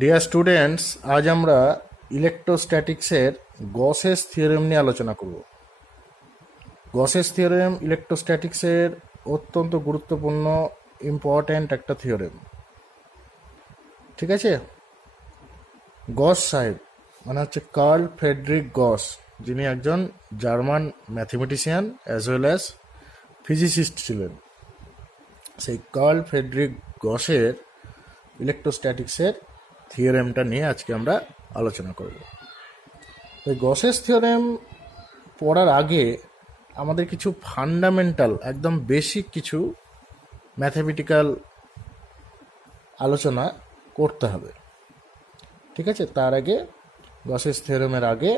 Dear students, আজ আমরা ইলেকট্রোস্ট্যাটিক্সের Gauss's theorem নিয়ে আলোচনা করব। গসেস থিওরেম ইলেকট্রোস্ট্যাটিক্সের অত্যন্ত গুরুত্বপূর্ণ ইম্পর্ট্যান্ট একটা থিওরেম। ঠিক আছে, গস সাহেব মানে হচ্ছে কার্ল ফ্রেডরিক গস, যিনি একজন German mathematician as well as physicist ছিলেন। সেই কার্ল ফ্রেডরিক গসের ইলেকট্রোস্ট্যাটিক্সের থিওরেমটা নিয়ে আজকে আমরা আলোচনা করব। এই গসেস থিওরেম পড়ার আগে আমাদের কিছু ফান্ডামেন্টাল, একদম বেসিক কিছু ম্যাথমেটিক্যাল আলোচনা করতে হবে। ঠিক আছে, তার আগে গসেস থিওরেমের আগে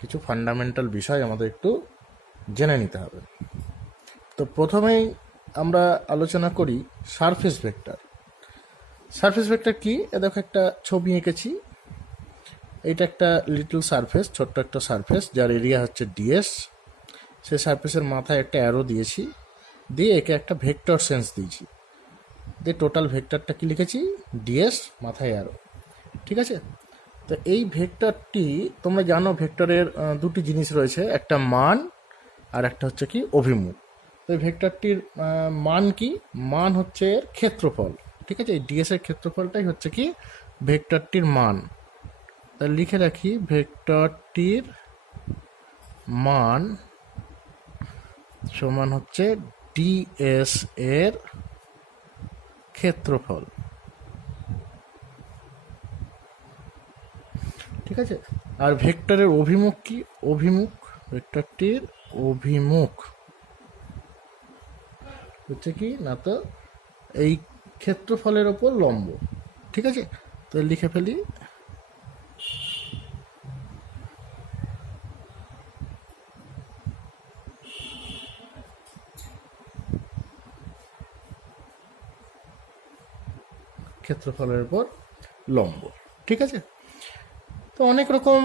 কিছু ফান্ডামেন্টাল বিষয় আমাদের একটু জেনে নিতে হবে। তো প্রথমেই আমরা আলোচনা করি সারফেস ভেক্টর। সারফেস ভেক্টর কি? দেখো, একটা ছবি এঁকেছি। এইটা একটা লিটল সারফেস, ছোট্ট একটা সারফেস, যার এরিয়া হচ্ছে ডিএস। সেই সারফেসের মাথায় একটা অ্যারো দিয়েছি, দিয়ে একে একটা ভেক্টর সেন্স দিয়েছি, দিয়ে টোটাল ভেক্টরটা কি লিখেছি? ডিএস মাথায় অ্যারো। ঠিক আছে, তো এই ভেক্টরটি তোমরা জানো, ভেক্টরের দুটি জিনিস রয়েছে, একটা মান আর একটা হচ্ছে কি অভিমুখ। তো এই ভেক্টরটির মান কি? মান হচ্ছে ক্ষেত্রফল। ঠিক আছে, এই ডিএস এর ক্ষেত্রফলটাই হচ্ছে কি ভেক্টরটির মান। তা লিখে রাখি, ভেক্টরটির মান সমান হচ্ছে ডিএস এর ক্ষেত্রফল। ঠিক আছে, আর ভেক্টরের অভিমুখ কি? অভিমুখ, ভেক্টরটির অভিমুখ হচ্ছে কি না, তো এই ক্ষেত্রফলের ওপর লম্ব। ঠিক আছে, তো লিখে ফেলি, ক্ষেত্রফলের উপর লম্ব। ঠিক আছে, তো অনেক রকম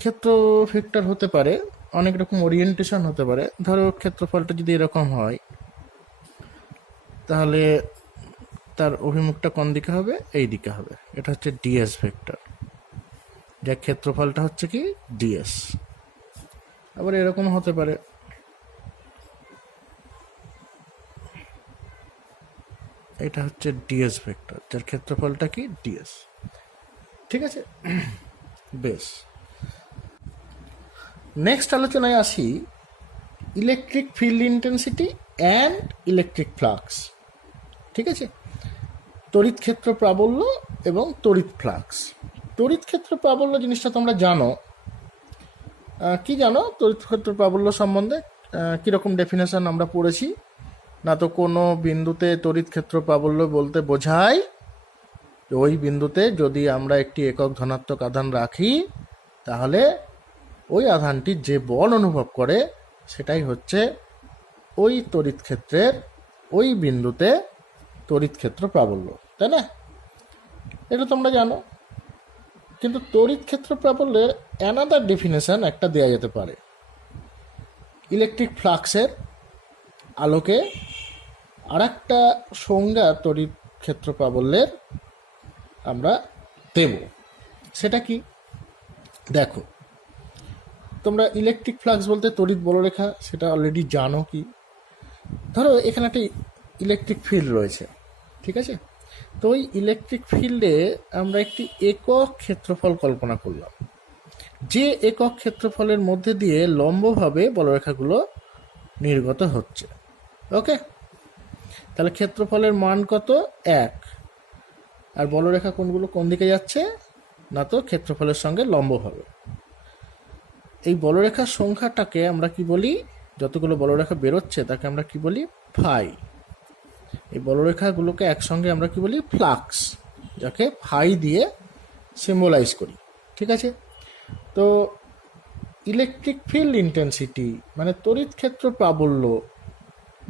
ক্ষেত্র ভেক্টর হতে পারে, অনেক রকম ওরিয়েন্টেশন হতে পারে। ধরো ক্ষেত্রফলটা যদি এরকম হয়, তাহলে তার অভিমুখটা কোন দিকে হবে? এই দিকে হবে। এটা হচ্ছে ডিএস ভেক্টর, যার ক্ষেত্রফলটা হচ্ছে কি ডিএস। আবার এরকম হতে পারে, এটা হচ্ছে ডিএস ভেক্টর, যার ক্ষেত্রফলটা কি ডিএস। ঠিক আছে, বেশ। নেক্সট আলোচনায় আসি electric field intensity and electric flux. ঠিক আছে, তড়িৎ ক্ষেত্র প্রাবল্য এবং তড়িৎ ফ্লাক্স। তড়িৎ ক্ষেত্র প্রাবল্য জিনিসটা তোমরা জানো। কি জানো তড়িৎ ক্ষেত্র প্রাবল্য সম্বন্ধে? কীরকম ডেফিনেশন আমরা পড়েছি না, তো কোনো বিন্দুতে তড়িৎ ক্ষেত্র প্রাবল্য বলতে বোঝায় ওই বিন্দুতে যদি আমরা একটি একক ধনাত্মক আধান রাখি, তাহলে ওই আধানটির যে বল অনুভব করে সেটাই হচ্ছে ওই তড়িৎ ক্ষেত্রের ওই বিন্দুতে তড়িৎ ক্ষেত্র প্রাবল্য, তাই না? এটা তোমরা জানো। কিন্তু তড়িৎ ক্ষেত্র প্রাবল্যের অ্যানাদার ডেফিনেশন একটা দেওয়া যেতে পারে ইলেকট্রিক ফ্লাক্সের আলোকে। আর একটা সংজ্ঞা তড়িৎ ক্ষেত্র প্রাবল্যের আমরা দেব। সেটা কি? দেখো, তোমরা ইলেকট্রিক ফ্লাক্স বলতে তড়িৎ বলরেখা, সেটা অলরেডি জানো। কি, ধরো এখানে একটা ইলেকট্রিক ফিল্ড রয়েছে। ঠিক আছে, তো ওই ইলেকট্রিক ফিল্ডে আমরা একটি একক ক্ষেত্রফল কল্পনা করলাম, যে একক ক্ষেত্রফলের মধ্যে দিয়ে লম্বভাবে বলরেখাগুলো নির্গত হচ্ছে। ওকে, তাহলে ক্ষেত্রফলের মান কত? 1। আর বলরেখা কোনগুলো কোন দিকে যাচ্ছে না, তো ক্ষেত্রফলের সঙ্গে লম্বভাবে। এই বলরেখার সংখ্যাটাকে আমরা কি বলি? যতগুলো বলরেখা বেরোচ্ছে তাকে আমরা কি বলি? ফাই। এই বলরেখাগুলোকে একসঙ্গে আমরা কি বলি? ফ্লাক্স, যাকে ফাই দিয়ে সিম্বলাইজ করি। ঠিক আছে, তো ইলেকট্রিক ফিল্ড ইন্টেন্সিটি মানে তড়িৎ ক্ষেত্র প্রাবল্য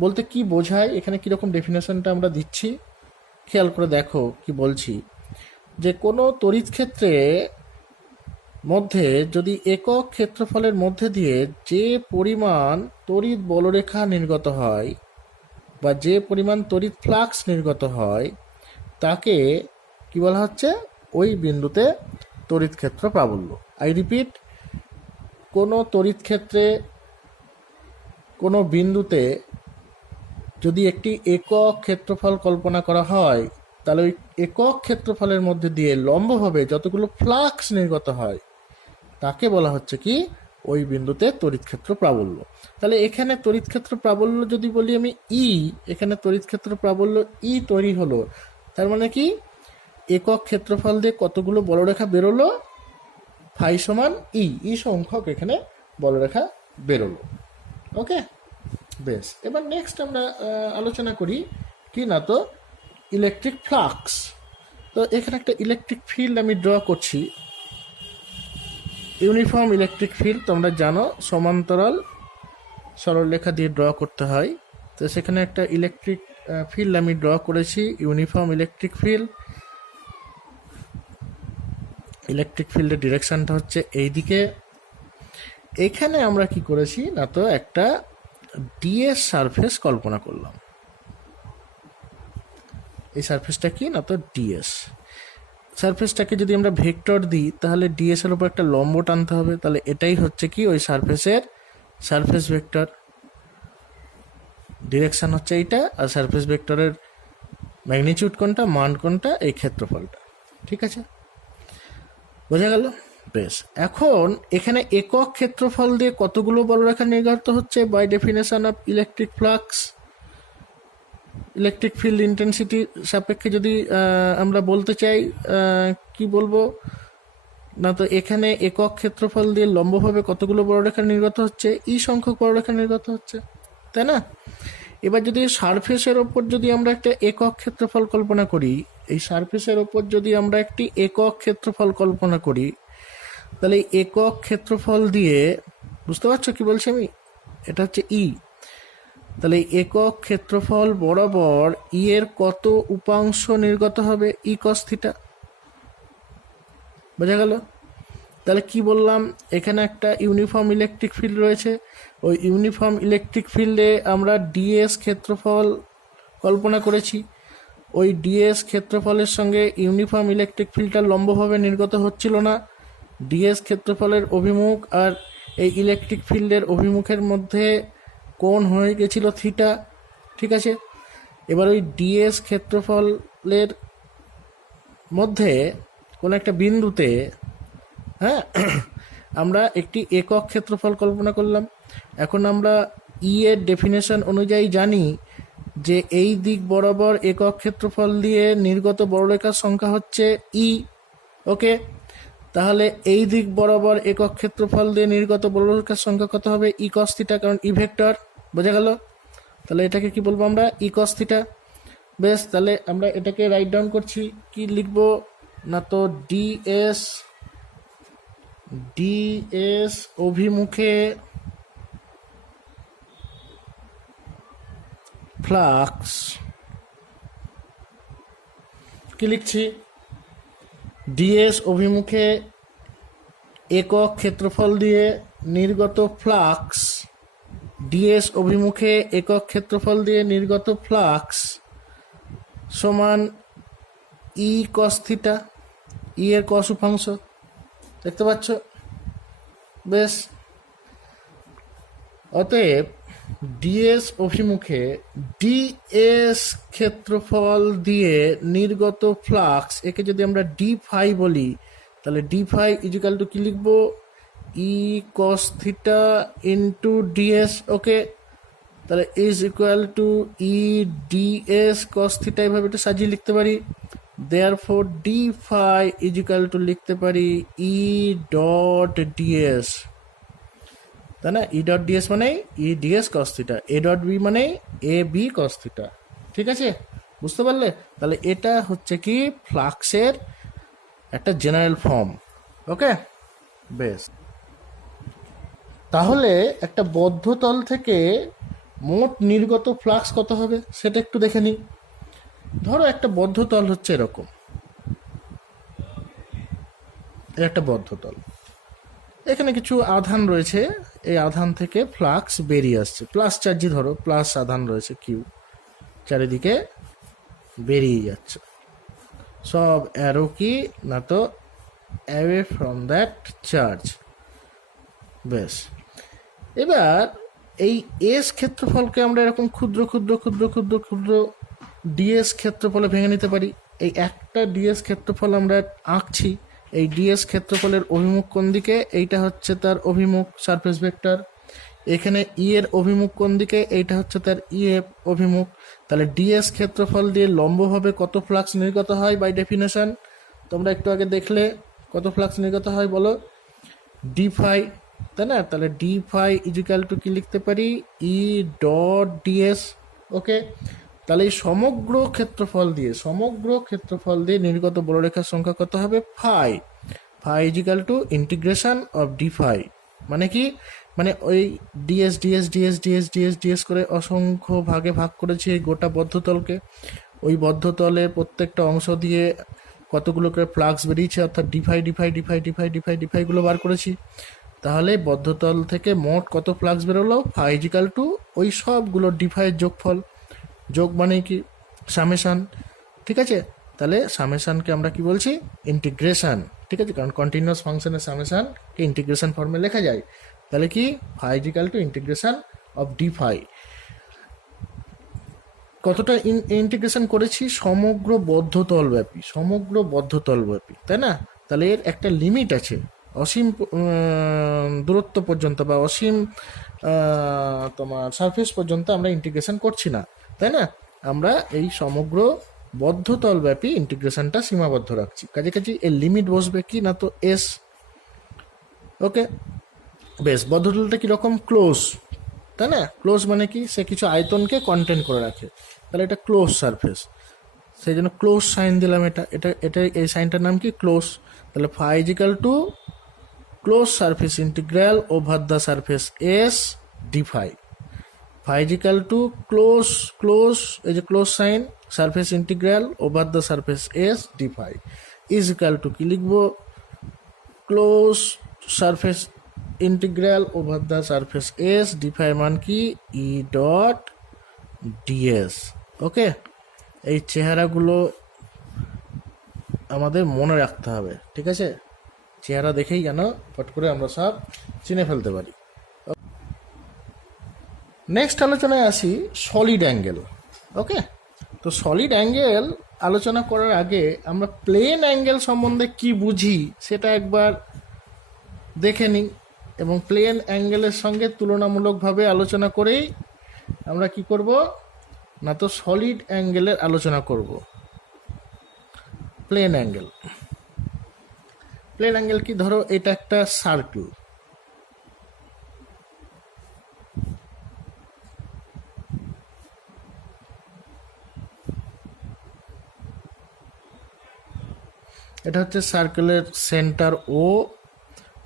বলতে কি বোঝায়, এখানে কীরকম ডেফিনেশনটা আমরা দিচ্ছি খেয়াল করে দেখো কি বলছি। যে কোনো তড়িৎ ক্ষেত্রে মধ্যে যদি একক ক্ষেত্রফলের মধ্যে দিয়ে যে পরিমাণ তড়িৎ বলরেখা নির্গত হয় বা যে পরিমাণ তড়িৎ ফ্লাক্স নির্গত হয়, তাকে কি বলা হচ্ছে? ওই বিন্দুতে তড়িৎ ক্ষেত্র প্রাবল্য। আই রিপিট, কোনো তড়িৎ ক্ষেত্রে কোনো বিন্দুতে যদি একটি একক ক্ষেত্রফল কল্পনা করা হয়, তাহলে ওই একক ক্ষেত্রফলের মধ্যে দিয়ে লম্বভাবে যতগুলো ফ্লাক্স নির্গত হয় তাকে বলা হচ্ছে কি ওই বিন্দুতে তড়িৎ ক্ষেত্র প্রাবল্য। তাহলে এখানে তড়িৎ ক্ষেত্র প্রাবল্য যদি বলি আমি ই, এখানে তড়িৎ ক্ষেত্র প্রাবল্য ই তৈরি হলো, তার মানে কি একক ক্ষেত্রফল দিয়ে কতগুলো বলরেখা বেরোলো, ফাই সমান ই সংখ্যক এখানে বলরেখা বেরোলো। ওকে, বেশ। এবার নেক্সট আমরা আলোচনা করি কি না তো ইলেকট্রিক ফ্লাক্স। তো এখানে একটা ইলেকট্রিক ফিল্ড আমি ড্র করছি, ইউনিফর্ম ইলেকট্রিক ফিল্ড। তোমরা জানো সমান্তরাল সরলরেখা দিয়ে ড্র করতে হয়। তো সেখানে একটা ইলেকট্রিক ফিল্ড আমি ড্র করেছি, ইউনিফর্ম ইলেকট্রিক ফিল্ড। ইলেকট্রিক ফিল্ডের ডিরেকশনটা হচ্ছে এই দিকে। এখানে আমরা কি করেছি না তো একটা ডিএস সারফেস কল্পনা করলাম। এই সারফেসটা কি না তো ডিএস সারফেসটাকে যদি আমরা ভেক্টর দিই তাহলে ডিএস এর উপর একটা লম্ব টানতে হবে, তাহলে এটাই হচ্ছে কি ওই সারফেসের সারফেস ভেক্টর। ডিরেকশন হচ্ছে এইটা, আর সারফেস ভেক্টরের ম্যাগনিটিউড কোনটা, মান কোনটা, এই ক্ষেত্রফলটা। ঠিক আছে, বোঝা গেল? বেশ। এখন এখানে একক ক্ষেত্রফল দিয়ে কতগুলো বলরেখা নির্গত হচ্ছে by definition of electric flux. Electric field intensity সাপেক্ষে যদি আমরা বলতে চাই কি বলবো না তো এখানে একক ক্ষেত্রফল দিয়ে লম্বভাবে কতগুলো বলরেখা নির্গত হচ্ছে, ই সংখ্যক বলরেখা নির্গত হচ্ছে, তাই না? এবার যদি সারফেসের ওপর যদি আমরা একটা একক ক্ষেত্রফল কল্পনা করি, এই সারফেসের ওপর যদি আমরা একটি একক ক্ষেত্রফল কল্পনা করি, তাহলে একক ক্ষেত্রফল দিয়ে, বুঝতে পারছো কি বলছি আমি, এটা হচ্ছে ই। তাহলে একক ক্ষেত্রফল বরাবর ই এর কত উপাংশ নির্গত হবে, ই কস থিটা। বোঝা গেল? তাহলে কি বললাম, এখানে একটা ইউনিফর্ম ইলেকট্রিক ফিল্ড রয়েছে, ওই ইউনিফর্ম ইলেকট্রিক ফিল্ডে আমরা ডিএস ক্ষেত্রফল কল্পনা করেছি। ওই ডিএস ক্ষেত্রফলের সঙ্গে ইউনিফর্ম ইলেকট্রিক ফিল্ডটা লম্বভাবে নির্গত হচ্ছিল না। ডিএস ক্ষেত্রফলের অভিমুখ আর এই ইলেকট্রিক ফিল্ডের অভিমুখের মধ্যে কোণ হয়ে গেছিল থিটা। ঠিক আছে, এবার ওই ডিএস ক্ষেত্রফলের মধ্যে কোনো একটা বিন্দুতে আমরা একটি একক ক্ষেত্রফল কল্পনা করলাম। এখন আমরা ই এর ডেফিনেশন অনুযায়ী জানি যে এই দিক বরাবর একক ক্ষেত্রফল দিয়ে নির্গত বড়রেখার সংখ্যা হচ্ছে ই। ওকে, তাহলে এই দিক বরাবর একক ক্ষেত্রফল দিয়ে নির্গত বড়রেখার সংখ্যা কত হবে, ই কস থিটা, কারণ ই ভেক্টর। বোঝা গেল? তাহলে এটাকে কি বলবো আমরা, ই কস থিটা। বেশ, তাহলে আমরা এটাকে রাইট ডাউন করছি, কি লিখবো না তো ডিএস অভিমুখে ফ্লাক্স, কি লিখছি, ডিএস অভিমুখে একক ক্ষেত্রফল দিয়ে নির্গত ফ্লাক্স, ডিএস অভিমুখে একক ক্ষেত্রফল দিয়ে নির্গত ফ্লাক্স সমান ই কস থিটা, ই এর কস উপাংশ। দেখতে পাচ্ছ? বেশ, অতএব ডিএস অভিমুখে ডিএস ক্ষেত্রফল দিয়ে নির্গত ফ্লাক্স, একে যদি আমরা ডি ফাই বলি, তাহলে ডি ফাই ইজিক্যাল টু কি লিখবো, E cos theta into DS. Okay, তাহলে is equal to E DS cos theta, এইভাবে এটা সাজিয়ে লিখতে পারি। Therefore D phi is equal to লিখতে পারি ই ডট ডিএস, তাই না? ই ডট ডিএস মানে E DS cos theta, A dot B মানে এ বি কস থিটা। ঠিক আছে, বুঝতে পারলে? তাহলে এটা হচ্ছে কি ফ্লাক্সের একটা জেনারেল ফর্ম। ওকে, বেশ। তাহলে একটা বদ্ধ তল থেকে মোট নির্গত ফ্লাক্স কত হবে সেটা একটু দেখে নিই। ধরো একটা বদ্ধ তল হচ্ছে এরকম, একটা বদ্ধ তল, এখানে কিছু আধান রয়েছে, এই আধান থেকে ফ্লাক্স বেরিয়ে আসছে, প্লাস চার্জই ধরো, প্লাস আধান রয়েছে কিউ, চারিদিকে বেরিয়ে যাচ্ছে। সব অ্যারো কি না তো অ্যাওয়ে ফ্রম দ্যাট চার্জ। বেশ, এবার এই এস ক্ষেত্রফলকে আমরা এরকম ক্ষুদ্র ক্ষুদ্র ক্ষুদ্র ক্ষুদ্র ক্ষুদ্র ডিএস ক্ষেত্রফলে ভেঙে নিতে পারি। এই একটা ডিএস ক্ষেত্রফল আমরা আঁকছি, এই ডিএস ক্ষেত্রফলের অভিমুখ কোন দিকে, এইটা হচ্ছে তার অভিমুখ সারফেস ভেক্টর। এখানে ই এর অভিমুখ কোন দিকে, এইটা হচ্ছে তার ই এর অভিমুখ। তাহলে ডিএস ক্ষেত্রফল দিয়ে লম্বভাবে কত ফ্লাক্স নির্গত হয় বাই ডেফিনেশন? তোমরা একটু আগে দেখলে কত ফ্লাক্স নির্গত হয় বলো, ডি ফাই, তাই না? তাহলে ডি ফাই ইজিক্যাল টু কি লিখতে পারি, ই ডট ডিএস। ওকে, তাহলে এই সমগ্র ক্ষেত্রফল দিয়ে নির্গত বলরেখার সংখ্যা কত হবে, phi. Phi equal to integration of D phi, মানে কি, মানে ওই DS DS DS DS DS DS করে অসংখ্য ভাগে ভাগ করেছি এই গোটা বদ্ধতলকে। ওই বদ্ধতলে প্রত্যেকটা অংশ দিয়ে কতগুলো করে ফ্লাক্স বেরিয়েছে, অর্থাৎ d phi d phi d phi d phi d phi ডিফাইগুলো বার করেছি। তাহলে বদ্ধতল থেকে মোট কত ফ্লাক্স বেরোলো, ফাই ইজিক্যাল টু ওই সবগুলো ডিফাইয়ের যোগফল। যোগ মানে কি, সামেশান। ঠিক আছে, তাহলে সামেশানকে আমরা কি বলছি, ইন্টিগ্রেশন। ঠিক আছে, কারণ কন্টিনিউয়াস ফাংশনের সামেশানকে ইন্টিগ্রেশন ফর্মে লেখা যায়। তাহলে কি, phi equal to integration of D phi. কতটা ইন্টিগ্রেশন করেছি, সমগ্র বদ্ধতল ব্যাপী, তাই না? তাহলে এর একটা লিমিট আছে, অসীম দূরত্ব পর্যন্ত বা অসীম তোমার সারফেস পর্যন্ত আমরা ইন্টিগ্রেশন করছি না, তাই না? আমরা এই সমগ্র বদ্ধতল ব্যাপী ইন্টিগ্রেশনটা সীমাবদ্ধ রাখছি। কাজে এর লিমিট বসবে কি না তো এস। ওকে, বেশ, বদ্ধতলটা কীরকম, ক্লোজ, তাই না? ক্লোজ মানে কি, সে কিছু আয়তনকে কন্টেন করে রাখে, তাহলে এটা ক্লোজ সারফেস, সেই জন্য ক্লোজ সাইন দিলাম। এটা এটা এটা এই সাইনটার নাম কি, ক্লোজ। তাহলে phi equal to close surface integral over the surface S D phi. Phi equal to close close, এই যে close sign, surface integral over the surface S D phi is equal to কি লিখবো, close surface integral over the surface S D phi মান কি, ই dot DS. ওকে, এই চেহারাগুলো আমাদের মনে রাখতে হবে। ঠিক আছে, চেহারা দেখেই যেন ফট করে আমরা সব চিনে ফেলতে পারি। নেক্সট আলোচনায় আসি সলিড অ্যাঙ্গেল। ওকে, তো সলিড অ্যাঙ্গেল আলোচনা করার আগে আমরা প্লেন অ্যাঙ্গেল সম্বন্ধে কি বুঝি সেটা একবার দেখে নিই, এবং প্লেন অ্যাঙ্গেলের সঙ্গে তুলনামূলকভাবে আলোচনা করেই আমরা কি করব না তো সলিড অ্যাঙ্গেলের আলোচনা করব। প্লেন অ্যাঙ্গেল কি, ধরো এটা একটা সার্কেল, এটা হচ্ছে সার্কেলের সেন্টার ও,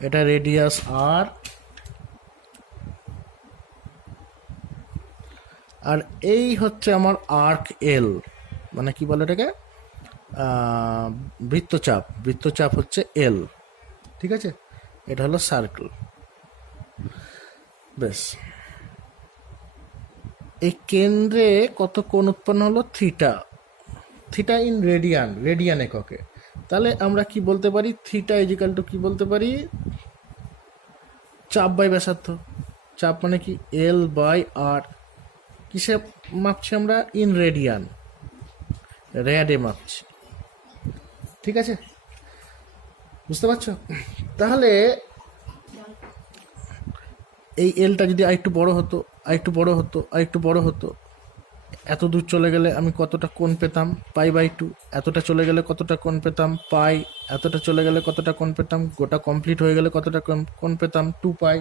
এটা রেডিয়াস আর, আর এই হচ্ছে আমার আর্ক এল, মানে কি বলে এটাকে, বৃত্তচাপ হচ্ছে এল। ঠিক আছে, এটা হলো সার্কেল। বেশ, এই কেন্দ্রে কত কোণ উৎপন্ন হলো, থিটা ইন রেডিয়ান এককে। তাহলে আমরা কি বলতে পারি, থিটা ইজিক্যাল টু কি বলতে পারি, চাপ বাই ব্যাসার্ধ। চাপ মানে কি, এল বাই আর। কিসে মাপছি আমরা, ইন রেডিয়ান, র্যাডে মাপছি। ঠিক আছে, বুঝতে পারছো? তাহলে এই এলটা যদি আরেকটু বড় হতো, এত দূর চলে গেলে আমি কতটা কোণ পেতাম, পাই বাই 2। এতটা চলে গেলে কতটা কোণ পেতাম, পাই। এতটা চলে গেলে কতটা কোণ পেতাম, গোটা কমপ্লিট হয়ে গেলে কতটা কোণ পেতাম, 2 পাই,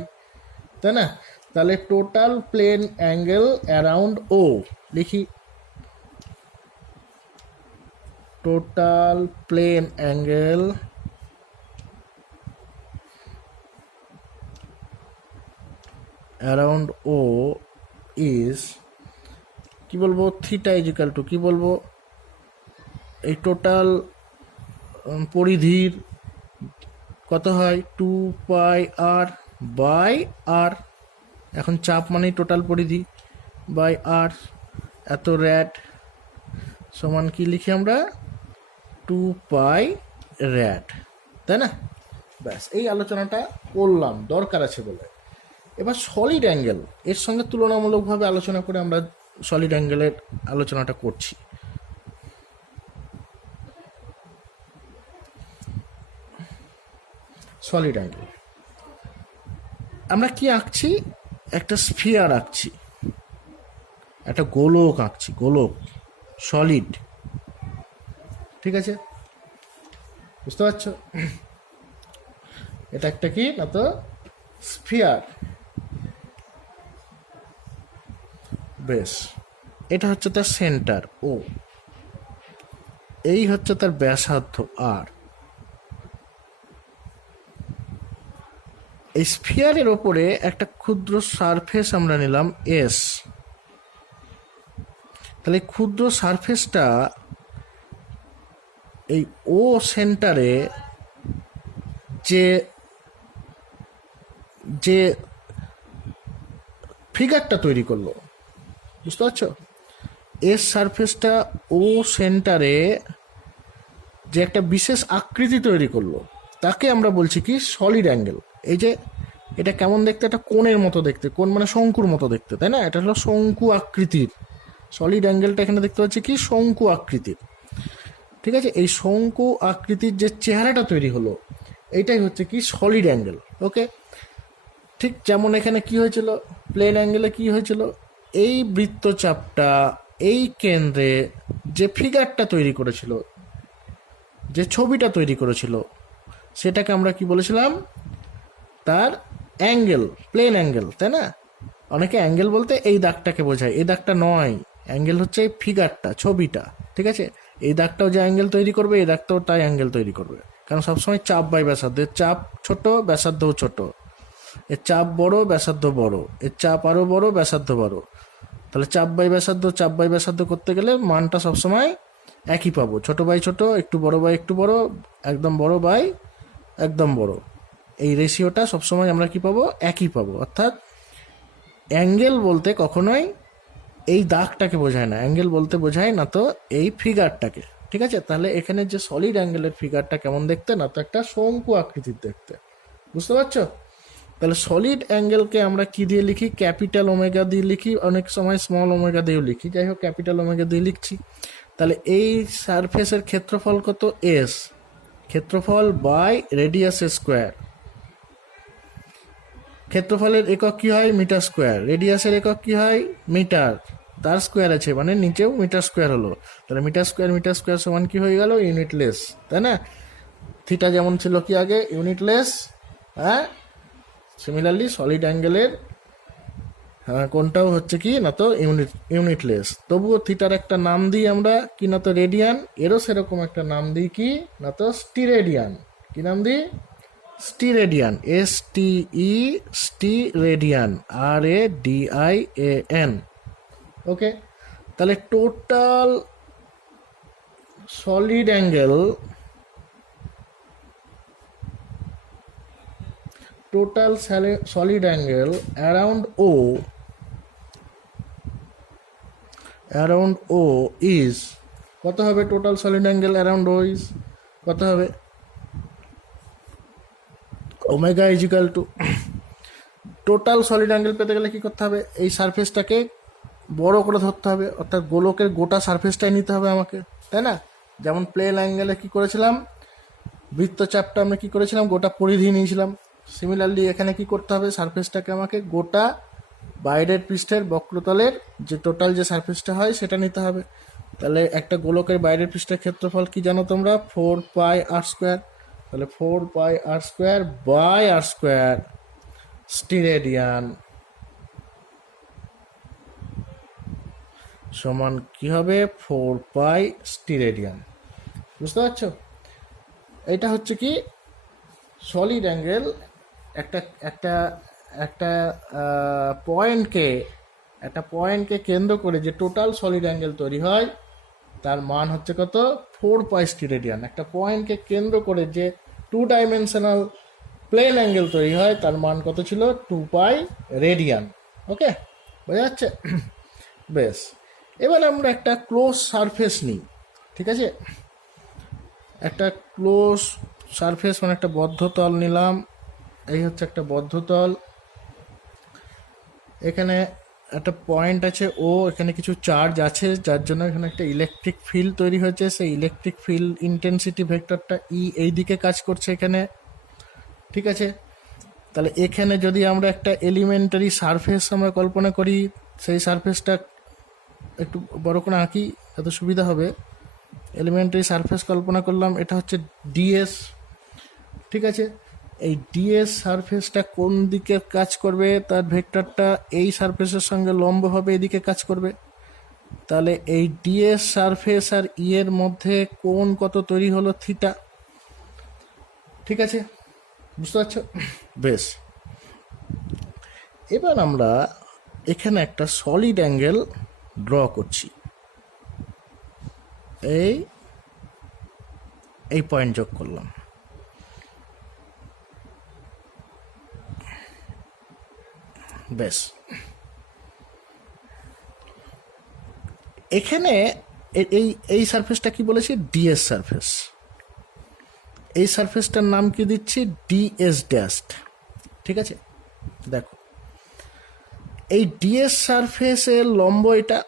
তাই না? তাহলে total plane angle around O লিখি, total plane angle around O is, কি বলবো, থিটা ইজিক্যাল টু কি বলবো, এই টোটাল পরিধির কত হয়, 2 পাই আর বাই আর। এখন চাপ মানেই টোটাল পরিধি বাই আর, এত র্যাড সমান কি লিখি আমরা, 2 পাই র্যাড, তাই না? ব্যাস, এই আলোচনাটা করলাম দরকার আছে বলে। এবার সলিড অ্যাঙ্গেল এর সঙ্গে তুলনামূলকভাবে আলোচনা করে আমরা সলিড অ্যাঙ্গেলের আলোচনাটা করছি। সলিড অ্যাঙ্গেল আমরা কি আঁকছি? একটা স্ফিয়ার আঁকছি, একটা গোলক আঁকছি, গোলক সলিড, ঠিক আছে? বুঝতে পারছো? এটা একটা কি না তো স্ফিয়ার। বেশ, এটা হচ্ছে তার সেন্টার ও, এই হচ্ছে তার ব্যাসার্ধ আর। এই স্ফিয়ারের ওপরে একটা ক্ষুদ্র সারফেস আমরা নিলাম এস। তাহলে ক্ষুদ্র সারফেসটা এই ও সেন্টারে যে যে ফিগারটা তৈরি করলো, বুঝতে পারছো? এস সারফেসটা ও সেন্টারে যে একটা বিশেষ আকৃতি তৈরি করলো তাকে আমরা বলছি কি সলিড অ্যাঙ্গেল। এই যে এটা কেমন দেখতে? একটা কোণের মতো দেখতে, কোণ মানে শঙ্কুর মতো দেখতে, তাই না? এটা হলো শঙ্কু আকৃতির। সলিড অ্যাঙ্গেলটা এখানে দেখতে পাচ্ছি কি শঙ্কু আকৃতির, ঠিক আছে? এই শঙ্কু আকৃতির যে চেহারাটা তৈরি হলো এইটাই হচ্ছে কি সলিড অ্যাঙ্গেল। ওকে, ঠিক যেমন এখানে কি হয়েছিল, প্লেন অ্যাঙ্গেলে কি হয়েছিল, এই বৃত্তচাপটা এই কেন্দ্রে যে ফিগারটা তৈরি করেছিল, যে ছবিটা তৈরি করেছিল, সেটাকে আমরা কি বলেছিলাম? তার অ্যাঙ্গেল, প্লেন অ্যাঙ্গেল, তাই না? অনেকে অ্যাঙ্গেল বলতে এই দাগটাকে বোঝায়, এই দাগটা নয়। অ্যাঙ্গেল হচ্ছে এই ফিগারটা, ছবিটা, ঠিক আছে? এই দাগটাও যে অ্যাঙ্গেল তৈরি করবে, এই দাগটাও তাই অ্যাঙ্গেল তৈরি করবে, কারণ সবসময় চাপ বাই ব্যাসার্ধ। এর চাপ ছোট, ব্যাসার্ধও ছোট। এর চাপ বড়, ব্যাসার্ধ বড়। এর চাপ আরও বড়, ব্যাসার্ধ বড়। তাহলে চাপ বাই ব্যাসার্ধ, চাপ বাই ব্যাসার্ধ করতে গেলে মানটা সবসময় একই পাবো। ছোট বাই ছোট, একটু বড় বাই একটু বড়, একদম বড় বাই একদম বড়। এই রেশিওটা সবসময় আমরা কি পাবো? একই পাবো। অর্থাৎ অ্যাঙ্গেল বলতে কখনোই এই দাগটাকে বোঝায় না, অ্যাঙ্গেল বলতে বোঝায় না তো এই ফিগারটাকে, ঠিক আছে? তাহলে এখানে যে সলিড অ্যাঙ্গেলের ফিগারটা কেমন দেখতে? না তো একটা শঙ্কু আকৃতির দেখতে, বুঝতে পারছো? তাহলে সলিড অ্যাঙ্গেলকে আমরা কি দিয়ে লিখি? ক্যাপিটাল ওমেগা দিয়ে লিখি, অনেক সময় স্মল ওমেগা দিয়েও লিখি, যাই হোক ক্যাপিটাল ওমেগা দিয়ে লিখছি। তাহলে এই সারফেসের ক্ষেত্রফল কত? এস। ক্ষেত্রফল বাই রেডিয়াস স্কোয়ার। ক্ষেত্রফলের একক কি হয়? Metre square. রেডিয়াসের একক কি হয়? মিটার। তার স্কোয়ার আছে মানে নিচেও মিটার স্কোয়ার হলো। তাহলে মিটার স্কোয়ার সমান কি হয়ে গেল? ইউনিটলেস, তাই না? থিটা যেমন ছিল কি আগে? ইউনিটলেস। হ্যাঁ, সিমিলারলি সলিড অ্যাঙ্গেলের কোনটাও হচ্ছে কি না তো ইউনিটলেস। তবুও থিটার একটা নাম দিই আমরা কি না তো রেডিয়ান। এরও সেরকম একটা নাম দিই কি না তো স্টিরেডিয়ান। কি নাম দিই? স্টিরেডিয়ান। STE, স্টিরেডিয়ান। RADIAN। ওকে, তাহলে total solid angle, total solid angle around O is কত হবে? Total solid angle around O is কত হবে? Omega is equal to, total solid angle পেতে গেলে কি করতে হবে? এই সারফেসটাকে বড় করে ধরতে হবে, অর্থাৎ গোলকের গোটা সারফেসটাই নিতে হবে আমাকে, তাই না? যেমন প্লেন অ্যাঙ্গেলে কি করেছিলাম? বৃত্তচাপটা আমরা কি করেছিলাম? গোটা পরিধি নিয়েছিলাম। সিমিলারলি এখানে কি করতে হবে? সারফেসটাকে আমাকে গোটা বাইরের পৃষ্ঠের বক্রতলের যে টোটাল যে সারফেসটা হয় সেটা নিতে হবে। তাহলে একটা গোলকের বাইরের পৃষ্ঠের ক্ষেত্রফল কি জানো তোমরা? 4πr²। তাহলে 4πr² বাই r² স্টিরেডিয়ান সমান কি হবে? 4π স্টিরেডিয়ান। বুঝতে পারছো? এটা হচ্ছে কি সলিড অ্যাঙ্গেল। একটা একটা একটা পয়েন্টকে কেন্দ্র করে যে টোটাল সলিড অ্যাঙ্গেল তৈরি হয় তার মান হচ্ছে কত? 4π স্টিরেডিয়ান। একটা পয়েন্টকে কেন্দ্র করে যে 2 ডাইমেনশনাল প্লেন অ্যাঙ্গেল তৈরি হয় তার মান কত ছিল? 2π রেডিয়ান। ওকে, বোঝা যাচ্ছে? বেশ, এবার আমরা একটা ক্লোজ সারফেস নিই, ঠিক আছে? একটা ক্লোজ সারফেস মানে একটা বদ্ধ তল নিলাম, এই হচ্ছে একটা বদ্ধ তল, এখানে একটা পয়েন্ট আছে ও, এখানে কিছু চার্জ আছে যার জন্য এখানে একটা ইলেকট্রিক ফিল্ড তৈরি হয়েছে, সেই ইলেকট্রিক ফিল্ড ইন্টেন্সিটি ভেক্টরটা ই এই দিকে কাজ করছে এখানে, ঠিক আছে। তাহলে এখানে যদি আমরা একটা এলিমেন্টারি সারফেস আমরা কল্পনা করি, সেই সারফেসটা একটু বড় করে আঁকি এত সুবিধা হবে। এলিমেন্টারি সারফেস কল্পনা করলাম, এটা হচ্ছে ডিএস, ঠিক আছে। এই ডিএস সারফেসটা কোন দিকে কাজ করবে, তার ভেক্টরটা এই সারফেসের সঙ্গে লম্বভাবে এদিকে কাজ করবে। তাহলে এই ডিএস সারফেস আর ই এর মধ্যে কোণ কত তৈরি হলো, থিটা, ঠিক আছে, বুঝতে পারছো? বেশ, এবার আমরা এখানে একটা সলিড অ্যাঙ্গেল ড্র করছি, এই পয়েন্ট যোগ করলাম, বেশ। এখানে এই এই সারফেসটা কি বলেছি, ডিএস সারফেস, এই সারফেসটার নাম কি দিচ্ছি, ডিএস ড্যাশড, ঠিক আছে। দেখো এই ডিএস সারফেসের লম্ব এটা,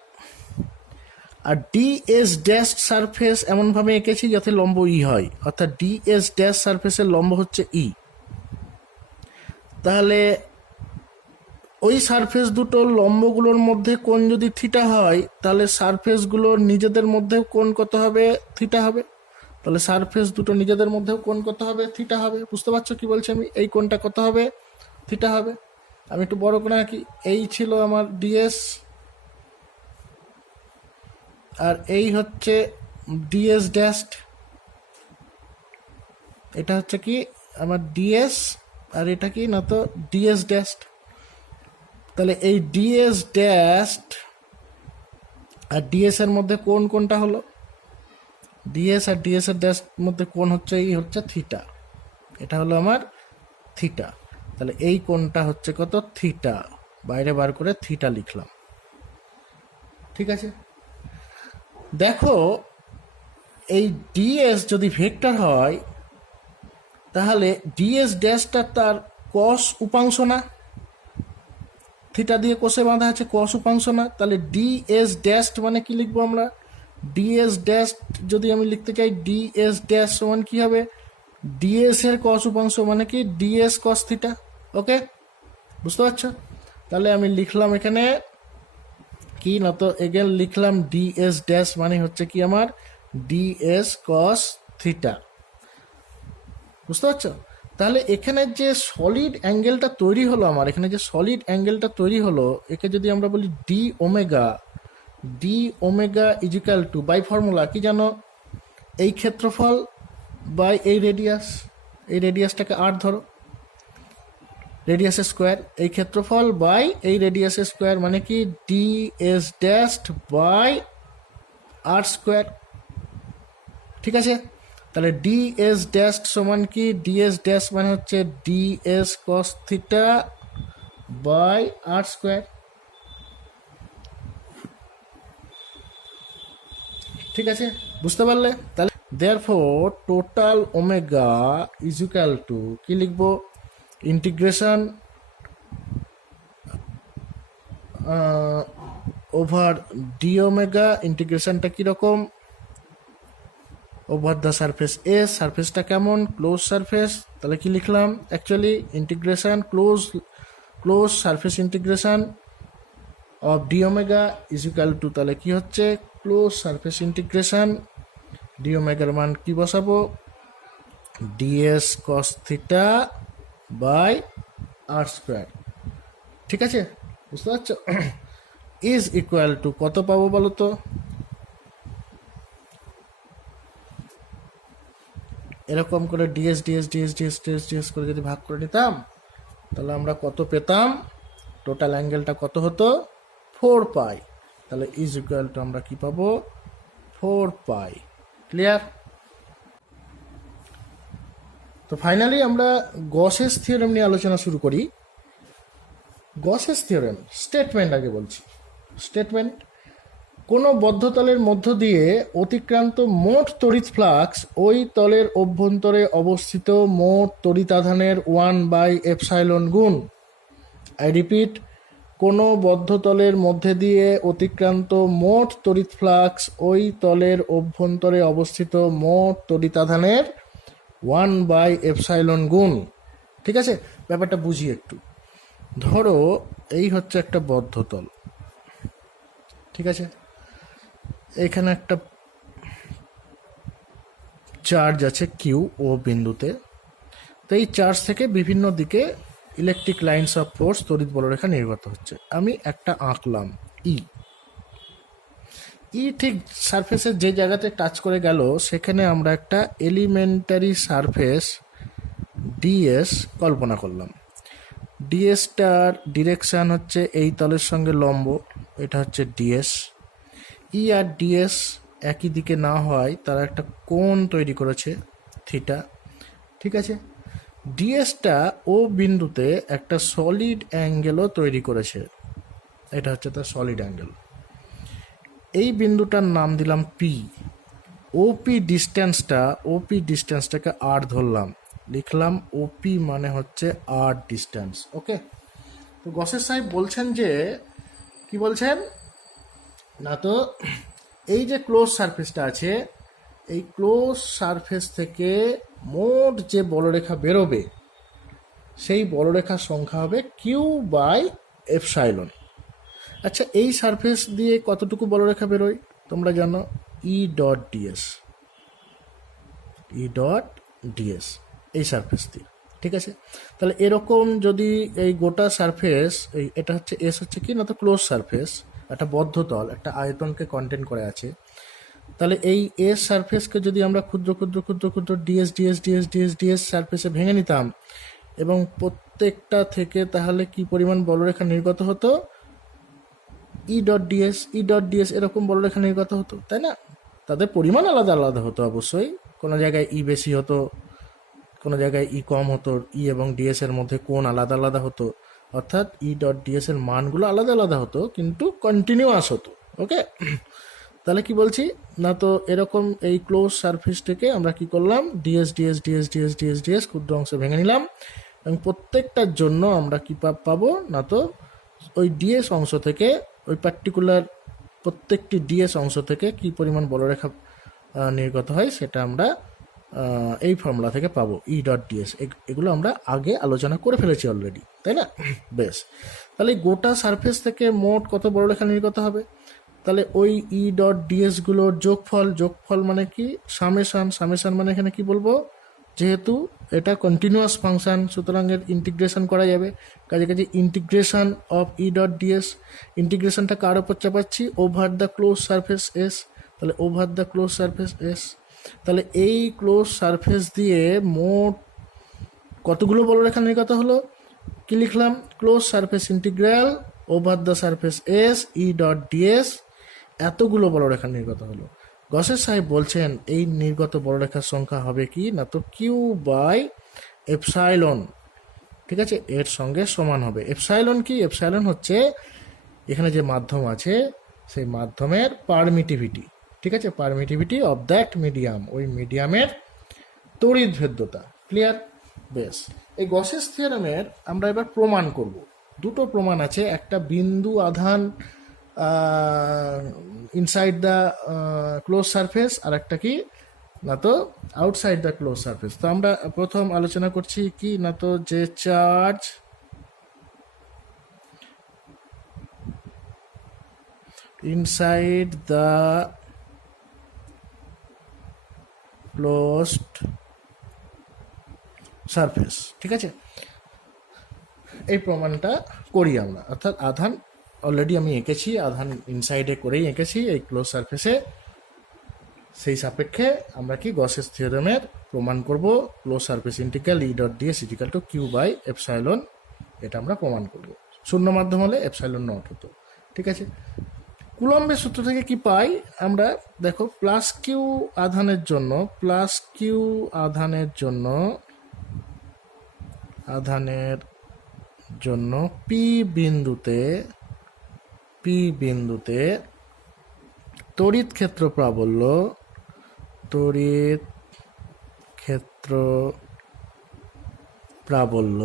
আর ডিএস ড্যাশ সারফেস এমনভাবে এঁকেছি যাতে লম্ব ই হয়, অর্থাৎ ডিএস ড্যাশ সারফেসের লম্ব হচ্ছে ই। তাহলে ওই সারফেস দুটো লম্বগুলোর মধ্যে কোণ যদি থিটা হয়, তাহলে সারফেসগুলোর নিজেদের মধ্যেও কোণ কত হবে, থিটা হবে। তাহলে সারফেস দুটো নিজেদের মধ্যেও কোণ কত হবে, থিটা হবে। বুঝতে পারছো কি বলছি আমি, এই কোণটা কত হবে, থিটা হবে। আমি একটু বড় করে আঁকি, এই ছিল আমার ডিএস, আর এই হচ্ছে ডিএস ড্যাশড, এটা হচ্ছে কি আমার ডিএস, আর এটা কি না তো ডিএস ড্যাশড। তাহলে এই ডিএস ড্যাশড আর ডিএস এর মধ্যে কোন কোনটা হলো, ডিএস আর ডিএস এর ড্যাশ মধ্যে কোন হচ্ছে এই হচ্ছে থিটা, এটা হলো আমার থিটা। তাহলে এই কোনটা হচ্ছে কত, থিটা, বাইরে বার করে থিটা লিখলাম, ঠিক আছে। দেখো এই ডিএস যদি ভেক্টর হয়, তাহলে ডিএস ড্যাশটা তার কস উপাংশ না, থিটা দিয়ে কোষে বাঁধা আছে, কস উপাংশ না। তাহলে ডিএস ড্যাশ মানে কি লিখবো আমরা, ডিএস ড্যাশ যদি আমি লিখতে চাই, ডিএস ড্যাশ সমান কি হবে, ডিএস এর কস উপাংশ মানে কি ডিএস কস থিটা। ওকে, বুঝতে পারছো? তাহলে আমি লিখলাম এখানে কি না তো এগেন লিখলাম ডিএস ড্যাশ মানে হচ্ছে কি আমার ডিএস কস থিটা। বুঝতে পারছো? তাহলে এখানে যে সলিড অ্যাঙ্গেলটা তৈরি হলো আমার, এখানে যে সলিড অ্যাঙ্গেলটা তৈরি হলো, একে যদি আমরা বলি D omega equal to, by formula কি জানো, এই ক্ষেত্রফল বাই এই রেডিয়াস, এই রেডিয়াসটাকে আর ধরো, রেডিয়াসের স্কোয়ার, এই ক্ষেত্রফল বাই এই রেডিয়াসের স্কোয়ার মানে কি DS dashed by R square, ঠিক আছে। তাহলে ডিএস ড্যাশ সমান কি, ডিএস ড্যাশ মানে হচ্ছে DS cos theta by R square, ঠিক আছে, বুঝতে পারলে? তাহলে therefore total omega is equal to কি লিখবো, ইন্টিগ্রেশন ওভার ডি ওমেগা, ইন্টিগ্রেশনটা কীরকম, ওভার দ্য সারফেস এস, সারফেসটা কেমন, ক্লোজ সারফেস। তাহলে কি লিখলাম, actually integration close surface integration of D omega is equal to, তাহলে কি হচ্ছে ক্লোজ সারফেস ইন্টিগ্রেশন, ডি ওমেগার মান কি বসাবো, DS cos theta by R square, ঠিক আছে, বুঝতে পারছো? ইজ ইকুয়াল টু কত পাবো বলো তো, এরকম করে DS DS DS DS DS DS করে যদি ভাগ করে নিতাম, তাহলে আমরা কত পেতাম, টোটাল অ্যাঙ্গেলটা কত হতো, 4 পাই। তাহলে ইজ ইকুয়াল টু আমরা কি পাবো, 4 পাই। ক্লিয়ার? তো ফাইনালি আমরা গসেস থিওরেম নিয়ে আলোচনা শুরু করি। গসেস থিওরেম স্টেটমেন্ট আগে বলছি, স্টেটমেন্ট কোনো বদ্ধ তলের মধ্য দিয়ে অতিক্রান্ত মোট তড়িৎ ফ্লাক্স ওই তলের অভ্যন্তরে অবস্থিত মোট তড়িতাধানের 1/ε গুণ। আই রিপিট, কোনো বদ্ধ তলের মধ্যে দিয়ে অতিক্রান্ত মোট তড়িৎ ফ্লাক্স ওই তলের অভ্যন্তরে অবস্থিত মোট তড়িতাধানের 1/ε গুণ। ঠিক আছে, ব্যাপারটা বুঝি একটু। ধরো এই হচ্ছে একটা বদ্ধ তল, ঠিক আছে, এখানে একটা চার্জ আছে কিউ ও বিন্দুতে। তো এই চার্জ থেকে বিভিন্ন দিকে ইলেকট্রিক লাইন্স অফ ফোর্স তড়িৎ বলরেখা নির্গত হচ্ছে। আমি একটা আঁকলাম ই ঠিক সারফেসের যে জায়গাতে টাচ করে গেল সেখানে আমরা একটা এলিমেন্টারি সারফেস ডিএস কল্পনা করলাম। ডিএসটার ডিরেকশান হচ্ছে এই তলের সঙ্গে লম্ব, এটা হচ্ছে ডিএস। ই আর ডিএস একই দিকে না হয় তারা একটা কোণ তৈরি করেছে থিটা। ঠিক আছে, ডিএসটা ও বিন্দুতে একটা সলিড অ্যাঙ্গেলও তৈরি করেছে, এটা হচ্ছে তার সলিড অ্যাঙ্গেল। এই বিন্দুটার নাম দিলাম পি। ওপি ডিস্টেন্সটাকে আর ধরলাম, লিখলাম ওপি মানে হচ্ছে আর ডিস্টেন্স। ওকে, তো গসের সাহেব বলছেন যে কি বলছেন না, তো এই যে ক্লোজ সারফেসটা আছে, এই ক্লোজ সারফেস থেকে মোট যে বলরেখা বেরোবে সেই বলরেখার সংখ্যা হবে Q/ε। আচ্ছা, এই সারফেস দিয়ে কতটুকু বলরেখা বেরোয় তোমরা জানো, E.ds এই সারফেস দিয়ে। ঠিক আছে, তাহলে এরকম যদি এই গোটা সারফেস, এটা হচ্ছে এস হচ্ছে কি না, তো ক্লোজ সারফেস, একটা বদ্ধ তল, একটা আয়তনকে কন্টেন করে আছে। তাহলে এই এস সারফেসকে যদি আমরা ক্ষুদ্র ক্ষুদ্র ক্ষুদ্র ক্ষুদ্র ডিএস সারফেসে ভেঙে নিতাম এবং প্রত্যেকটা থেকে তাহলে কি পরিমাণ বলরেখা নির্গত হতো, E.ds এরকম বলরেখা নির্গত হতো, তাই না? তাদের পরিমাণ আলাদা আলাদা হতো অবশ্যই, কোনো জায়গায় ই বেশি হতো, কোনো জায়গায় ই কম হতো, ই এবং ডিএস এর মধ্যে কোণ আলাদা আলাদা হতো, অর্থাৎ E.ds এর মানগুলো আলাদা আলাদা হতো কিন্তু কন্টিনিউয়াস হতো। ওকে, তাহলে কি বলছি না, তো এরকম এই ক্লোজ সারফেসটাকে আমরা কি করলাম, ডিএস ক্ষুদ্র অংশে ভেঙে নিলাম এবং প্রত্যেকটার জন্য আমরা কি পাবো না, তো ওই ডিএস অংশ থেকে, ওই পার্টিকুলার প্রত্যেকটি ডিএস অংশ থেকে কি পরিমাণ বলরেখা নির্গত হয় সেটা আমরা এই ফর্মুলা থেকে পাবো, E.ds। এগুলো আমরা আগে আলোচনা করে ফেলেছি অলরেডি, তাই না? বেশ, তাহলে গোটা সারফেস থেকে মোট কত বলরেখা নির্গত হবে, তাহলে ওই E.ds গুলোর যোগফল মানে কি, সামেশন মানে এখানে কি বলবো, যেহেতু এটা কন্টিনিউয়াস ফাংশন সুতরাং এর ইন্টিগ্রেশন করা যাবে, কাজে ইন্টিগ্রেশন অফ E.ds, ইন্টিগ্রেশনটা কার ওপর চাপাচ্ছি, over the close surface S. তাহলে over the close surface S, তাহলে এই ক্লোজ সারফেস দিয়ে মোট কতগুলো বলরেখা নির্গত হলো, কি লিখলাম, close surface integral over the surface S E.ds, এতগুলো বলরেখা নির্গত হলো। গসের সাহেব বলছেন এই নির্গত বলরেখার সংখ্যা হবে কি না, তো Q/ε। ঠিক আছে, এর সঙ্গে সমান হবে এপসাইলন। কি এপসাইলন হচ্ছে এখানে যে মাধ্যম আছে সেই মাধ্যমের পারমিটিভিটি। ঠিক আছে, পারমিটিভিটি অফ দ্যাট মিডিয়াম, ওই মিডিয়ামের তড়িৎ ভেদ্যতা। ক্লিয়ার? বেশ, এই গসেস থিওরেমের আমরা এবার প্রমাণ করব। দুটো প্রমাণ আছে, একটা বিন্দু আধান ইনসাইড দ্য ক্লোজ সারফেস, আর একটা কি না, তো আউটসাইড দ্য ক্লোজ সারফেস। তো আমরা প্রথম আলোচনা করছি কি না, তো যে charge inside the closed surface. ঠিক আছে, এই প্রমাণটা করি আমরা, অর্থাৎ আধান অলরেডি আমি এঁকেছি, আধান ইনসাইডে করেই এঁকেছি এই ক্লোজ সারফেসে। সেই সাপেক্ষে আমরা কি গসেস থিওরেমের প্রমাণ করব, close surface integral E.ds = Q/ε, এটা আমরা প্রমাণ করব। শূন্য মাধ্যম হলে ε0 হতো। ঠিক আছে, কুলম্বের সূত্র থেকে কি পাই আমরা, দেখো, প্লাস কিউ আধানের জন্য পি বিন্দুতে তড়িৎ ক্ষেত্র প্রাবল্য, তড়িৎ ক্ষেত্র প্রাবল্য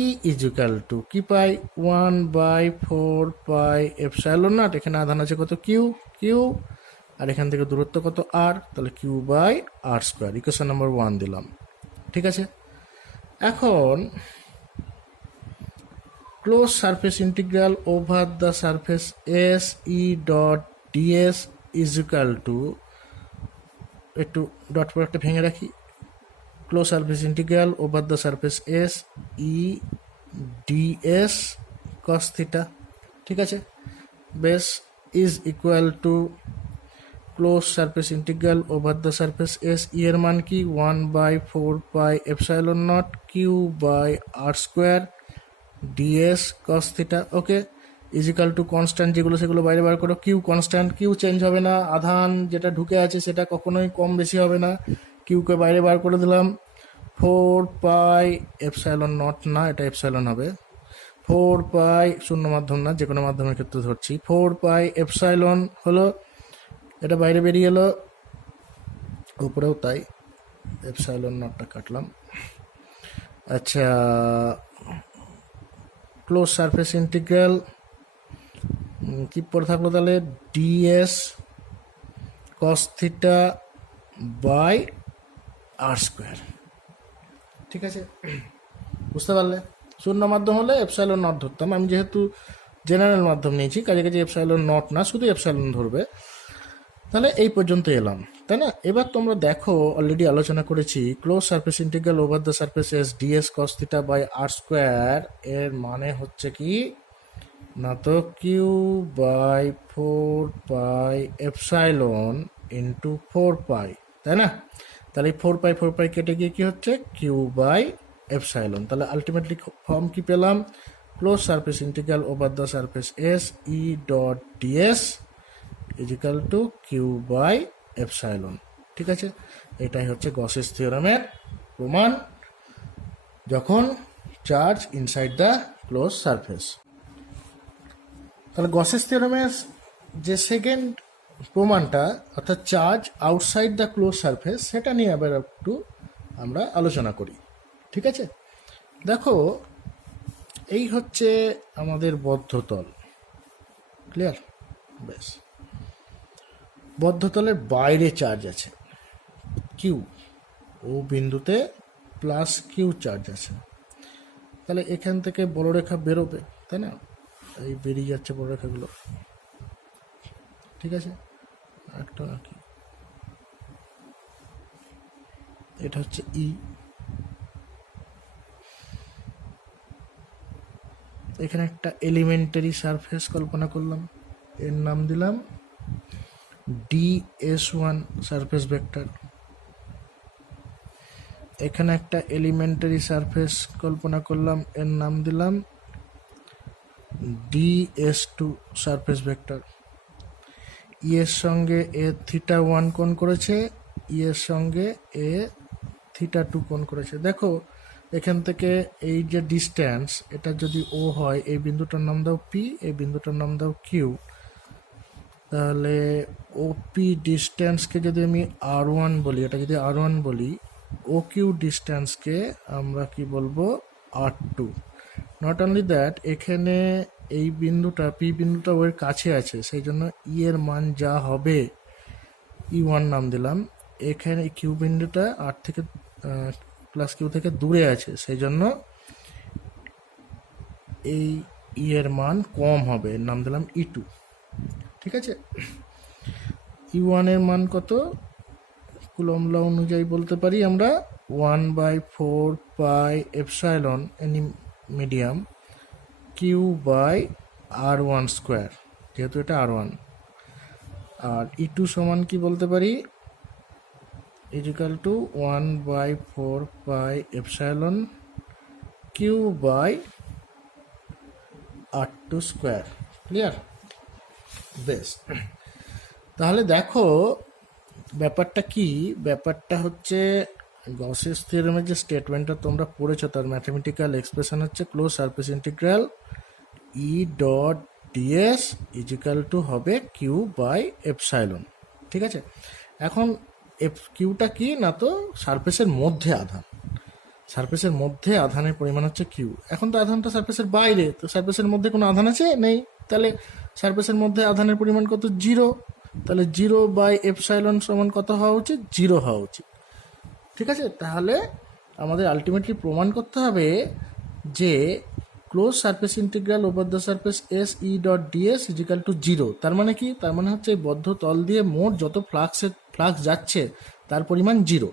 ই ইজিক্যাল টু কি পাই 1/4πε0। এখানে আধান আছে কত কিউ, কিউ, আর এখান থেকে দূরত্ব কত আর, তাহলে Q/r²। ইকুয়েশন নাম্বার 1 দিলাম। ঠিক আছে, এখন close surface integral over the surface S E dot DS equal to, একটু ডট প্রোডাক্টটা ভেঙে রাখি, close surface integral over the surface S E DS cos theta. ঠিক আছে, base is equal to close surface integral over the surface S E এর মান কি 1/4πε0 Q/r² DS cos theta. Okay, equal to constant যেগুলো সেগুলো বাইরে বার করো। Q constant, Q change হবে না, আধান যেটা ঢুকে আছে সেটা কখনোই কম বেশি হবে না। কিউকে বাইরে বার করে দিলাম। 4πε0 না, এটা এপসাইলন হবে। 4π শূন্য মাধ্যম না, যে কোনো মাধ্যমের ক্ষেত্রে ধরছি। 4πε হলো, এটা বাইরে বেরিয়ে এলো, উপরেও তাই, এপসাইলন নটটা কাটলাম। আচ্ছা, ক্লোজ সারফেস ইন্টিগ্রাল কি পড়ে থাকলো তাহলে DS cos theta by r²। ঠিক আছে, বুঝতে পারলে? শূন্য মাধ্যম হলে এপসাইলন নট ধরতাম, আমি যেহেতু জেনারেল মাধ্যম নিয়েছি কাজে কাজে এপসাইলন নট না, শুধু এপসাইলন ধরবে। তাহলে এই পর্যন্ত এলাম, তাই না? এবার তোমরা দেখো, অলরেডি আলোচনা করেছি close surface integral over the surface S DS cos theta by r², এর মানে হচ্ছে কি না, তো Q/4πε ইন্টু 4π, তাই না? তাহলে 4π কেটে গিয়ে কি হচ্ছে Q/ε। তাহলে আলটিমেটলি ফর্ম কি পেলাম, close surface integral over the surface S E dot DS equal to Q/ε। ঠিক আছে, এটাই হচ্ছে গসেস থিওরামের প্রমাণ যখন charge inside the close surface. তাহলে গসেস থিওরামের যে সেকেন্ড প্রমাণটা, অর্থাৎ charge outside the close surface, সেটা নিয়ে আবার একটু আমরা আলোচনা করি। ঠিক আছে, দেখো এই হচ্ছে আমাদের বদ্ধতল, ক্লিয়ার? বেশ, বদ্ধতলের বাইরে চার্জ আছে কিউ, ও বিন্দুতে প্লাস কিউ চার্জ আছে। তাহলে এখান থেকে বড় রেখা বেরোবে, তাই না? এই বেরিয়ে যাচ্ছে বড় রেখাগুলো। ঠিক আছে, একটা আঁকি, এটা হচ্ছে ই। এখানে একটা এলিমেন্টারি সারফেস কল্পনা করলাম, এর নাম দিলাম DS1 সারফেস ভেক্টর। এখানে একটা এলিমেন্টারি সারফেস কল্পনা করলাম, এর নাম দিলাম DS2 সারফেস ভেক্টর। ই এর সঙ্গে এ θ1 কোণ করেছে, ই এর সঙ্গে এ θ2 কোণ করেছে। দেখো এখান থেকে এই যে ডিস্ট্যান্স, এটা যদি ও হয়, এই বিন্দুটার নাম দাও পি, এই বিন্দুটার নাম দাও কিউ। তাহলে ওপি ডিস্ট্যান্সকে যদি আমি R1 বলি, এটা যদি R1 বলি, ও কিউ ডিস্ট্যান্সকে আমরা কি বলবো R2। নট অনলি দ্যাট, এখানে এই বিন্দুটা পি বিন্দুটা ওর কাছে আছে, সেই জন্য ই এর মান যা হবে E1 নাম দিলাম। এখানে কিউ বিন্দুটা আর থেকে প্লাস কিউ থেকে দূরে আছে, সেই জন্য এই ই এর মান কম হবে, এর নাম দিলাম E2। ঠিক আছে, E1 এর মান কত, কুলম্ব ল অনুযায়ী বলতে পারি আমরা 1/4πε এনি মিডিয়াম Q/r1², যেহেতু এটা R1। আর E2 সমান কি বলতে পারি, ইজিক্যাল টু 1/4πε Q/r2²। ক্লিয়ার? বেশ, তাহলে দেখো ব্যাপারটা কি, ব্যাপারটা হচ্ছে গসেস থিওরেমের যে স্টেটমেন্টটা তোমরা পড়েছো, তার ম্যাথমেটিক্যাল এক্সপ্রেশন হচ্ছে close surface integral E dot DS equal to হবে কিউ বাই এপসাইলন। ঠিক আছে, এখন কিউটা কি না, তো সারফেসের মধ্যে আধান, সারফেসের মধ্যে আধানের পরিমাণ হচ্ছে কিউ। এখন তো আধানটা সারফেসের বাইরে, তো সারফেসের মধ্যে কোনো আধান আছে নেই, তাহলে সারফেসের মধ্যে আধানের পরিমাণ কত, 0। তাহলে 0 বাই এপসাইলন সমান কত হওয়া উচিত, 0 হওয়া উচিত। ঠিক আছে, তাহলে আমাদের আলটিমেটলি প্রমাণ করতে হবে যে close surface integral over the surface S E dot DS equal to 0। তার মানে কি, তার মানে হচ্ছে এই বদ্ধ তল দিয়ে মোট যত ফ্লাক্স যাচ্ছে তার পরিমাণ 0।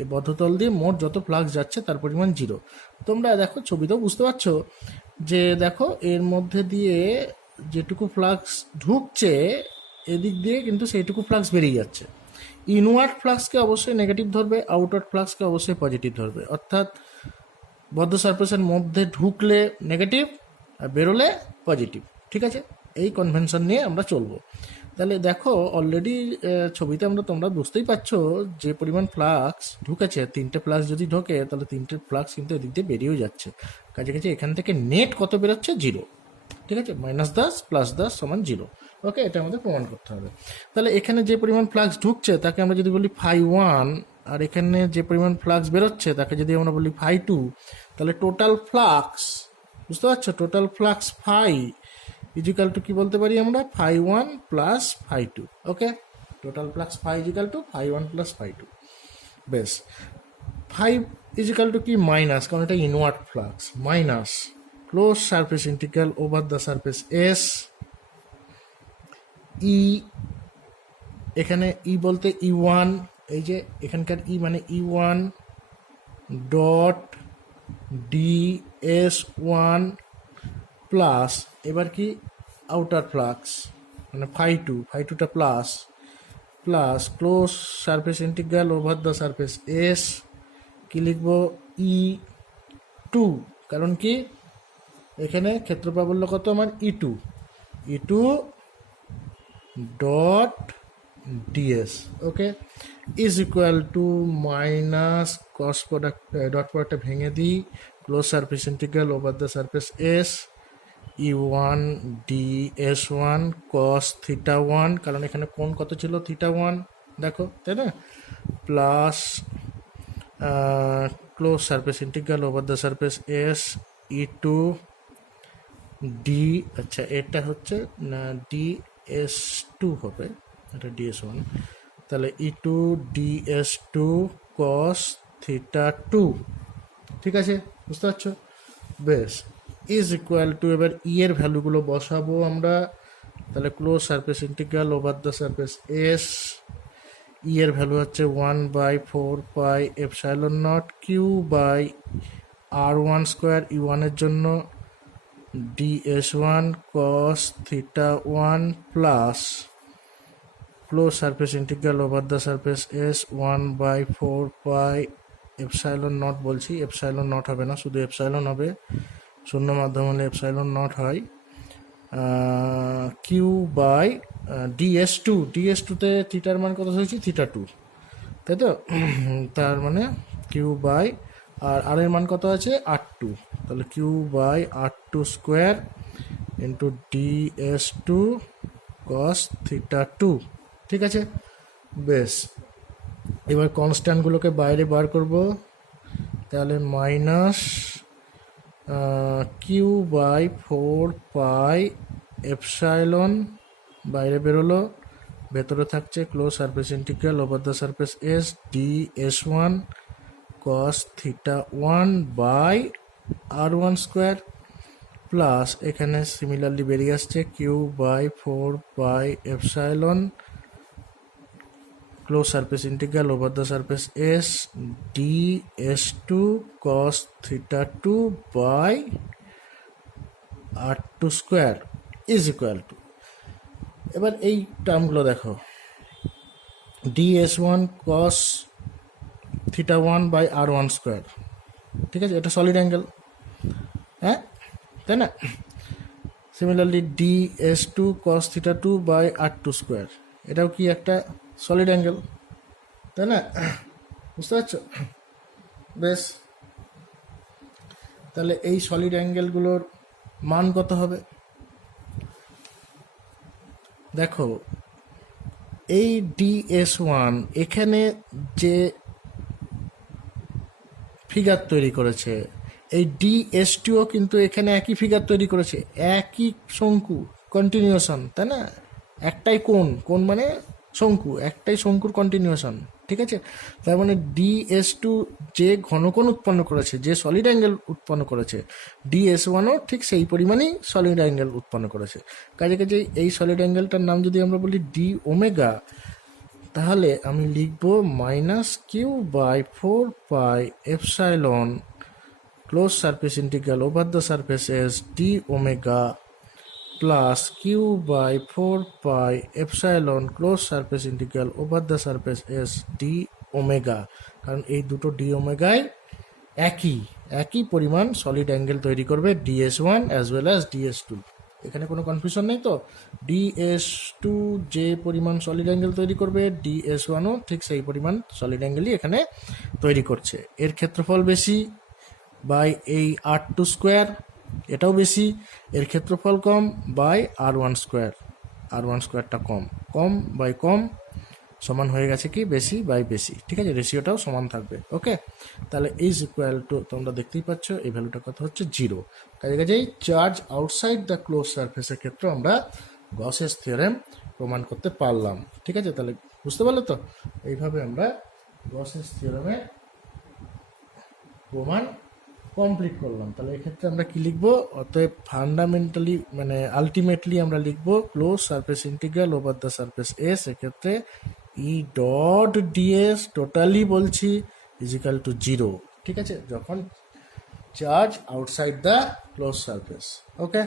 এই বদ্ধতল দিয়ে মোট যত ফ্লাক্স যাচ্ছে তার পরিমাণ 0। তোমরা দেখো ছবিতেও বুঝতে পারছো যে দেখো এর মধ্যে দিয়ে যেটুকু ফ্লাক্স ঢুকছে এদিক দিয়ে কিন্তু সেইটুকু ফ্লাক্স বেরিয়ে যাচ্ছে। ইনওয়ার্ড ফ্লাক্সকে অবশ্যই নেগেটিভ ধরবে, আউটওয়ার্ড ফ্লাক্সকে অবশ্যই পজিটিভ ধরবে। অর্থাৎ বদ্ধ সারফেসের মধ্যে ঢুকলে নেগেটিভ আর বেরোলে পজিটিভ। ঠিক আছে, এই কনভেনশন নিয়ে আমরা চলবো। তাহলে দেখো অলরেডি ছবিতে তোমরা বুঝতেই পারছো যে পরিমাণ ফ্লাক্স ঢুকেছে, 3টে ফ্লাক্স যদি ঢোকে তাহলে 3টে ফ্লাক্স কিন্তু এদিক দিয়ে বেরিয়েও যাচ্ছে। কাজে কাছে এখান থেকে নেট কত বেরোচ্ছে, 0। ঠিক আছে, -10 + 10 = 0। ওকে, এটা আমাদের প্রমাণ করতে হবে। তাহলে এখানে যে পরিমাণ ফ্লাক্স ঢুকছে তাকে আমরা যদি বলি φ1, আর এখানে যে পরিমাণ ফ্লাক্স বেরোচ্ছে তাকে যদি আমরা বলি φ2, তাহলে টোটাল ফ্লাক্স, বুঝতে পারছো, total flux phi equal to কি বলতে পারি আমরা, φ1 + φ2। Okay, total flux phi equal to φ1 + φ2। বেশ, ফাই ইজিক্যাল টু কি, মাইনাস, কারণ এটা inward flux, minus close surface integral over the surface S E, এখানে ই বলতে E1, এই যে এখানকার ই মানে E1 ডট DS1 প্লাস, এবার কি আউটার ফ্লাক্স মানে φ2টা plus close surface integral over the surface S, কি লিখবো, E2, কারণ কি এখানে ক্ষেত্র প্রাবল্য কত আমার, E2 dot DS. Okay, is equal two minus cos product, dot প্রোডাক্টটা ভেঙে দিই, close surface integral over the surface S E1 DS1 cos θ1, কারণ এখানে কোণ কত ছিল, θ1, দেখো তাই না, plus close surface integral over the surface S E2 D, আচ্ছা এটা হচ্ছে না DS2 হবে, এটা DS1, তাহলে E2 DS2 cos θ2। ঠিক আছে, বুঝতে পারছো? বেশ, ইজ ইকুয়াল টু, এবার ই এর ভ্যালুগুলো বসাবো আমরা। তাহলে close surface integral over the surface S, E এর ভ্যালু হচ্ছে 1/4πε0 Q/R1² E1 এর জন্য, DS1 cos θ1 plus close surface integral over the surface S 1/4πε0 বলছি, ε0 হবে না, শুধু এপসাইলন হবে, শূন্য মাধ্যম হলে ε0 হয়, Q/DS2তে থিটার মান কত হয়েছে, θ2, তাই তো, তার মানে Q/, আর এর মান কত আছে, R2, তাহলে Q/R2² ইন্টু DS2 cos θ2। ঠিক আছে, বেশ, এবার কনস্ট্যান্টগুলোকে বাইরে বার করব। তাহলে মাইনাস Q/4πε বাইরে বেরোলো, ভেতরে থাকছে close surface integral over the surface S DS1 cos θ1/R1² plus এখানে সিমিলারলি বেরিয়ে আসছে Q/4πε close surface integral over the surface S DS2 cos θ2/R2² is equal two, এবার এই টার্মগুলো দেখো, DS1 cos θ1/R1², ঠিক আছে, এটা সলিড অ্যাঙ্গেল, হ্যাঁ তাই না। সিমিলারলি DS2 cos θ2/R2², এটাও কি একটা সলিড অ্যাঙ্গেল, তাই না, বুঝতে পারছো? বেশ, তাহলে এই সলিড অ্যাঙ্গেলগুলোর মান কত হবে, দেখো এই DS1 এখানে যে ফিগার তৈরি করেছে, এই DS2ও কিন্তু এখানে একই ফিগার তৈরি করেছে, একই শঙ্কু, কন্টিনিউশন, তাই না? একটাই কোণ, কোণ মানে শঙ্কু, একটাই শঙ্কুর কন্টিনিউশন, ঠিক আছে? তার মানে DS2 যে ঘনকোণ উৎপন্ন করেছে, যে সলিড অ্যাঙ্গেল উৎপন্ন করেছে, DS1ও ঠিক সেই পরিমাণেই সলিড অ্যাঙ্গেল উৎপন্ন করেছে। কাজে কাজে এই সলিড অ্যাঙ্গেলটার নাম যদি আমরা বলি ডি ওমেগা, তাহলে আমি লিখব -q/4πε close surface integral over the surface S D omega plus q/4πε close surface integral over the surface S D omega. কারণ এই দুটো ডি ওমেগায় একই পরিমাণ সলিড অ্যাঙ্গেল তৈরি করবে, DS1 as well as DS2। এখানে কোনো কনফিউশন নেই তো? DS2 যে পরিমাণ সলিড অ্যাঙ্গেল তৈরি করবে, DS1ও ঠিক সেই পরিমাণ সলিড অ্যাঙ্গেলই এখানে তৈরি করছে। এর ক্ষেত্রফল বেশি বাই এই R2 স্কোয়ার, এটাও বেশি। এর ক্ষেত্রফল কম বাই R1 স্কোয়ার, R1 স্কোয়ারটা কম, কম বাই কম সমান হয়ে গেছে কি বেশি বাই বেশি, ঠিক আছে? রেশিওটাও সমান থাকবে। ওকে, তাহলে ইজ ইকুয়াল টু, তোমরা দেখতেই পাচ্ছ এই ভ্যালুটার কথা হচ্ছে 0। কাজে কাজেই চার্জ আউটসাইড দ্য ক্লোজ সারফেসের ক্ষেত্রে আমরা গসেস থিওরেম প্রমাণ করতে পারলাম, ঠিক আছে? তাহলে বুঝতে পারলে তো? এইভাবে আমরা গসেস থিওরেমের প্রমাণ কমপ্লিট করলাম। তাহলে এক্ষেত্রে আমরা কি লিখবো? অতএব ফান্ডামেন্টালি মানে আলটিমেটলি আমরা লিখবো close surface integral over the surface S, এক্ষেত্রে ই ডট ডিএস টোটালি বলছি ইজিক্যাল টু 0, ঠিক আছে? যখন charge outside the close surface. Okay.